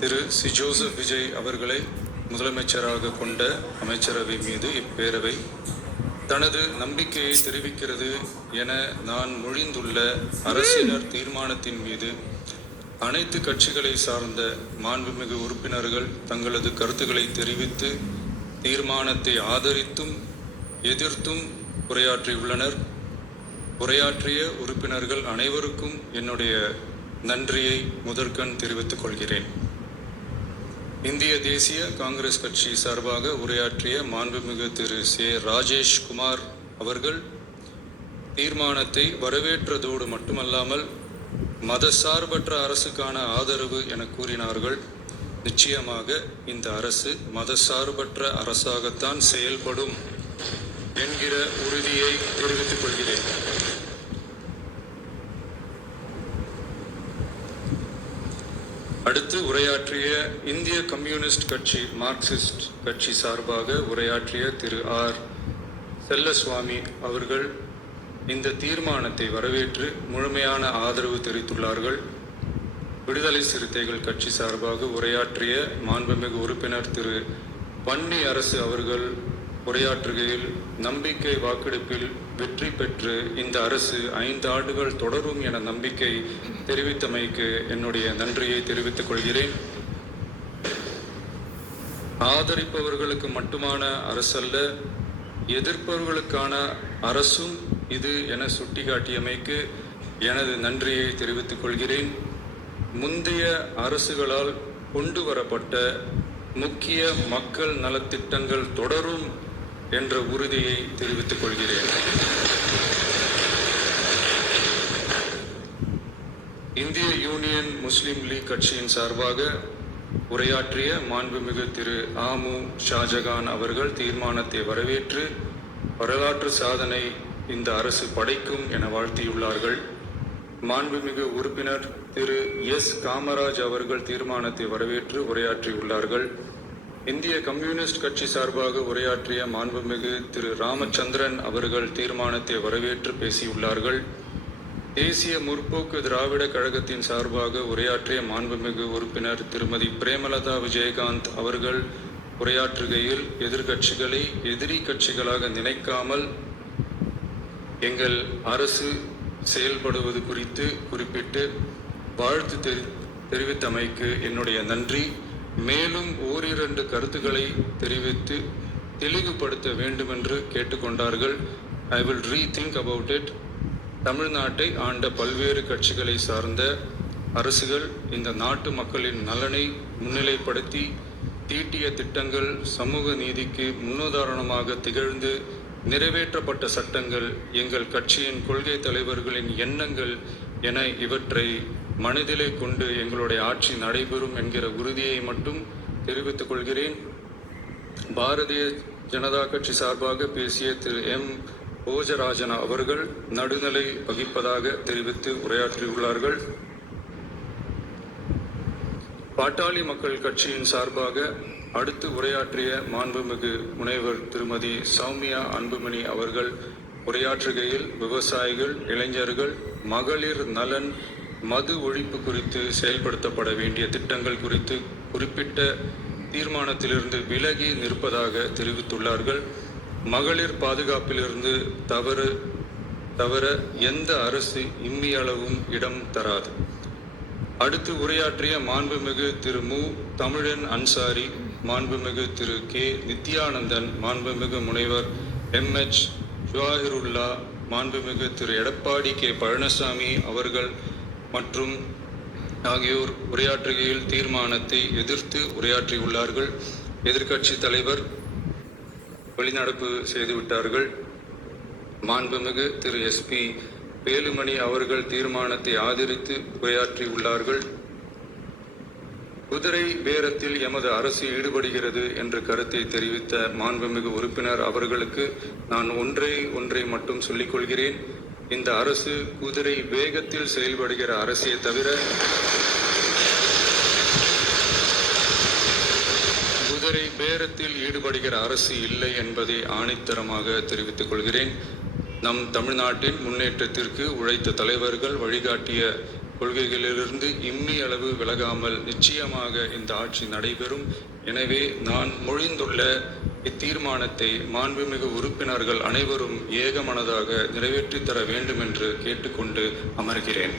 திரு C Joseph Vijay அவர்களை முதலமைச்சராக கொண்ட அமைச்சரவை மீது இப்பேரவை தனது நம்பிக்கையை தெரிவிக்கிறது என நான் மொழிந்துள்ள அரசினர் தீர்மானத்தின் மீது அனைத்து கட்சிகளை சார்ந்த மாண்புமிகு உறுப்பினர்கள் தங்களது கருத்துக்களை தெரிவித்து தீர்மானத்தை ஆதரித்தும் எதிர்த்தும் உரையாற்றியுள்ளனர். உரையாற்றிய உறுப்பினர்கள் அனைவருக்கும் என்னுடைய நன்றியை முதற்கண் தெரிவித்துக் கொள்கிறேன். இந்திய தேசிய காங்கிரஸ் கட்சி சார்பாக உரையாற்றிய மாண்புமிகு திரு சே ராஜேஷ் குமார் அவர்கள் தீர்மானத்தை வரவேற்றதோடு மட்டுமல்லாமல் மதசார்பற்ற அரசுக்கான ஆதரவு என கூறினார்கள். நிச்சயமாக இந்த அரசு மதசார்பற்ற அரசாகத்தான் செயல்படும் என்கிற உறுதியை தெரிவித்துக் கொள்கிறேன். அடுத்து உரையாற்றிய இந்திய கம்யூனிஸ்ட் கட்சி மார்க்சிஸ்ட் கட்சி சார்பாக உரையாற்றிய திரு ஆர் செல்லசுவாமி அவர்கள் இந்த தீர்மானத்தை வரவேற்று முழுமையான ஆதரவு தெரிவித்துள்ளார்கள். விடுதலை சிறுத்தைகள் கட்சி சார்பாக உரையாற்றிய மாண்புமிகு உறுப்பினர் திரு வன்னி அரசு அவர்கள் உரையாற்றுகையில் நம்பிக்கை வாக்கெடுப்பில் வெற்றி பெற்று இந்த அரசு 5 ஆண்டுகள் தொடரும் என நம்பிக்கை தெரிவித்தமைக்கு என்னுடைய நன்றியை தெரிவித்துக் கொள்கிறேன். ஆதரிப்பவர்களுக்கு மட்டுமான அரசல்ல, எதிர்ப்பவர்களுக்கான அரசும் இது என சுட்டிக்காட்டியமைக்கு எனது நன்றியை தெரிவித்துக் கொள்கிறேன். முந்தைய அரசுகளால் கொண்டு வரப்பட்ட முக்கிய மக்கள் நலத்திட்டங்கள் தொடரும் என்ற உறுதியை தெரிவித்துக் கொள்கிறேன். இந்திய யூனியன் முஸ்லிம் லீக் கட்சியின் சார்பாக உரையாற்றிய மாண்புமிகு திரு ஆமு ஷாஜகான் அவர்கள் தீர்மானத்தை வரவேற்று வரலாற்று சாதனை இந்த அரசு படைக்கும் என வாழ்த்தியுள்ளார்கள். மாண்புமிகு உறுப்பினர் திரு எஸ் காமராஜ் அவர்கள் தீர்மானத்தை வரவேற்று உரையாற்றியுள்ளார்கள். இந்திய கம்யூனிஸ்ட் கட்சி சார்பாக உரையாற்றிய மாண்புமிகு திரு ராமச்சந்திரன் அவர்கள் தீர்மானத்தை வரவேற்று பேசியுள்ளார்கள். தேசிய முற்போக்கு திராவிட கழகத்தின் சார்பாக உரையாற்றிய மாண்புமிகு உறுப்பினர் திருமதி பிரேமலதா விஜயகாந்த் அவர்கள் உரையாற்றுகையில் எதிர்கட்சிகளை எதிரி கட்சிகளாக நினைக்காமல் எங்கள் அரசு செயல்படுவது குறித்து குறிப்பிட்டு வாழ்த்து தெரிவித்தமைக்கு என்னுடைய நன்றி. மேலும் ஓரிரண்டு கருத்துக்களை தெரிவித்து தெளிவுபடுத்த வேண்டுமென்று கேட்டுக்கொண்டார்கள். I will rethink about it. தமிழ்நாட்டை ஆண்ட பல்வேறு கட்சிகளை சார்ந்த அரசுகள் இந்த நாட்டு மக்களின் நலனை முன்னிலைப்படுத்தி தீட்டிய திட்டங்கள் சமூக நீதிக்கு முன்னுதாரணமாக திகழ்ந்து நிறைவேற்றப்பட்ட சட்டங்கள் எங்கள் கட்சியின் கொள்கை தலைவர்களின் எண்ணங்கள் என இவற்றை மனதிலே கொண்டு எங்களுடைய ஆட்சி நடைபெறும் என்கிற உறுதியை மட்டும் தெரிவித்துக் கொள்கிறேன். பாரதிய ஜனதா கட்சி சார்பாக பேசிய திரு எம் போஜராஜன் அவர்கள் நடுநிலை வகிப்பதாக தெரிவித்து உரையாற்றியுள்ளார்கள். பாட்டாளி மக்கள் கட்சியின் சார்பாக அடுத்து உரையாற்றிய மாண்புமிகு முனைவர் திருமதி சௌமியா அன்புமணி அவர்கள் உரையாற்றுகையில் விவசாயிகள், இளைஞர்கள், மகளிர் நலன், மது ஒழிப்பு குறித்து செயல்படுத்தப்பட வேண்டிய திட்டங்கள் குறித்து குறிப்பிட்ட தீர்மானத்திலிருந்து விலகி நிற்பதாக தெரிவித்துள்ளார்கள். மகளிர் பாதுகாப்பிலிருந்து தவிர எந்த அரசு இம்மியளவும் இடம் தராது. அடுத்து உரையாற்றிய மாண்புமிகு திரு மு தமிழன் அன்சாரி, மாண்புமிகு திரு கே நித்யானந்தன், மாண்புமிகு முனைவர் எம்எச் ஜுவாஹிருல்லா, மாண்புமிகு திரு எடப்பாடி கே பழனிசாமி அவர்கள் மற்றும் ஆகியோர் உரையாற்றுகையில் தீர்மானத்தை எதிர்த்து உரையாற்றியுள்ளார்கள். எதிர்க்கட்சி தலைவர் வெளிநடப்பு செய்துவிட்டார்கள். மாண்புமிகு திரு எஸ்பி வேலுமணி அவர்கள் தீர்மானத்தை ஆதரித்து உரையாற்றியுள்ளார்கள். குதிரை பேரத்தில் எமது அரசு ஈடுபடுகிறது என்ற கருத்தை தெரிவித்த மாண்புமிகு உறுப்பினர் அவர்களுக்கு நான் ஒன்றை மட்டும் சொல்லிக் கொள்கிறேன். இந்த அரசு குதிரை வேகத்தில் செயல்படுகிற அரசே தவிர குதிரை பேரத்தில் ஈடுபடுகிற அரசு இல்லை என்பதை ஆணித்தரமாக தெரிவித்துக் கொள்கிறேன். நம் தமிழ்நாட்டின் முன்னேற்றத்திற்கு உழைத்த தலைவர்கள், வழிகாட்டிய கொள்கைகளிலிருந்து இம்மி அளவு விலகாமல் நிச்சயமாக இந்த ஆட்சி நடைபெறும். எனவே நான் மொழிந்துள்ள இத்தீர்மானத்தை மாண்புமிகு உறுப்பினர்கள் அனைவரும் ஏகமனதாக நிறைவேற்றித் தர வேண்டும் என்று கேட்டுக்கொண்டு அமர்கிறேன்.